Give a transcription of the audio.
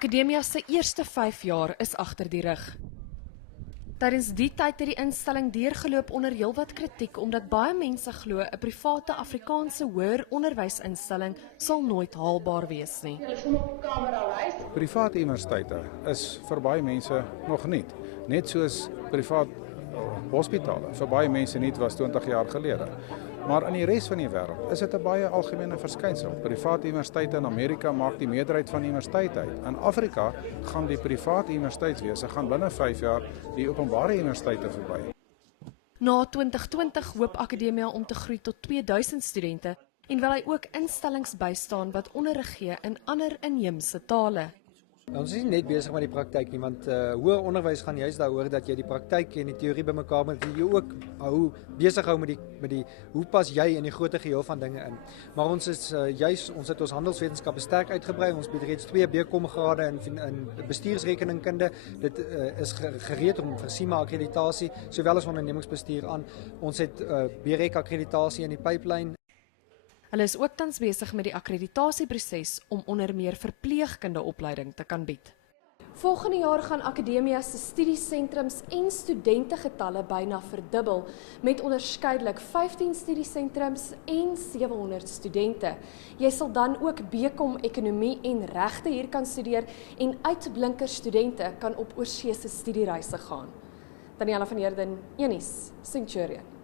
Akademia se eerste 5 jaar is agter die rug. Tydens die tyd het die instelling deurgeloop onder heelwat kritiek omdat baie mense glo 'n private Afrikaanse hoër onderwysinstelling sal nooit haalbaar wees nie. Private universiteite is vir baie mense nog nie, net soos privaat hospitale vir baie mense nie was 20 jaar gelede. Maar in die res van die wêreld is dit 'n baie algemene verskynsel. Private universiteite in Amerika maak die meerderheid van die universiteite uit. In Afrika gaan die private universiteitswese gaan binne 5 jaar die openbare universiteite verby. Na 2020 hoop Akademia om te groei tot 2000 studente en wil hy ook instellings bystaan wat onderrig gee in ander inheemse tale. Ons is nie net besig met die praktyk nie, want hoër onderwys gaan juist daaroor dat jy die praktyk en die teorie bymekaar moet jy ook besig hou met die hoe pas jy in die groter geheel van dinge in. Maar ons is ons het ons handelswetenskappe sterk uitgebrei. Ons bied reeds 2 BCom grade in bestuursrekeningkunde. Dit is gereed om vir CIMA akkreditasie sowel as ondernemingsbestuur aan. Ons het BREC akkreditasie in die pipeline. Hulle is ook tans besig met die akkreditasieproses om onder meer verpleegkundeopleiding te kan bied. Volgende jaar gaan Akademia se studiesentrums en studentegetalle byna verdubbel met onderskeidelik 15 studiesentrums en 700 studente. Jy sal dan ook BCom ekonomie en regte hier kan studeer en uitblinker studente kan op oorseese studiereise gaan. Daniela van Heerden, Unies, Centurion.